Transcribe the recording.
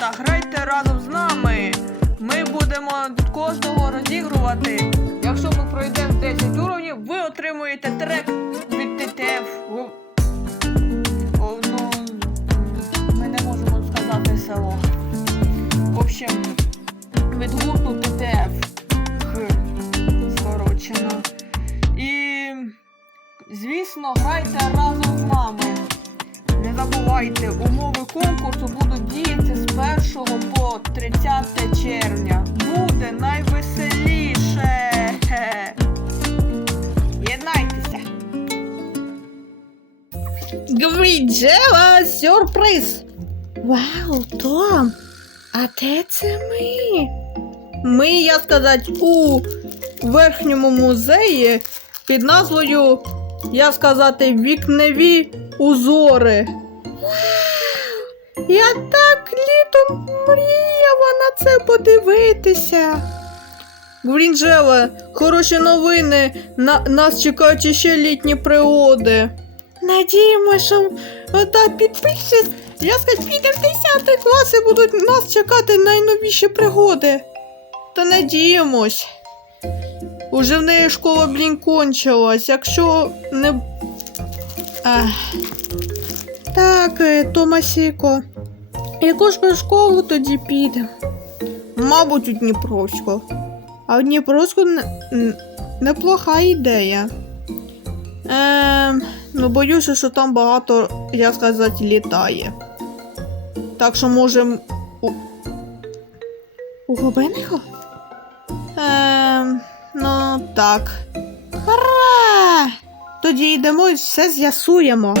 та грайте разом з нами. Ми будемо кожного розігрувати. Якщо ми пройдемо 10 уровнів, ви отримуєте трек від ТТФ. Ну, Ми не можемо сказати село. В общем, від гурту ТТФ. Скорочено. І, звісно, грайте разом з нами. Не забувайте, умови конкурсу будуть. Гвіджела, сюрприз! Вау, Том! А де це ми? Ми, я сказати, у верхньому музеї під назвою, я сказати, вікневі узори. Вау! Я так літом мріяла на це подивитися. Гврінджела, хороші новини. На, нас чекають ще літні пригоди. Надіємося, що ота я скажу, піде в 10 клас і будуть нас чекати найновіші пригоди. Та надіємось. Уже в неї школа, блін, кончилась. Якщо не. Ех. Так, е, Томасіко. Яку ж ми школу тоді підемо? Мабуть, у Дніпровську. А в Дніпровську не... неплоха ідея. Ем, ну боюся, що там багато, я сказати, літає. Так що можемо. У, у Губениха? Ем, ну так. Ура! Тоді йдемо і все з'ясуємо.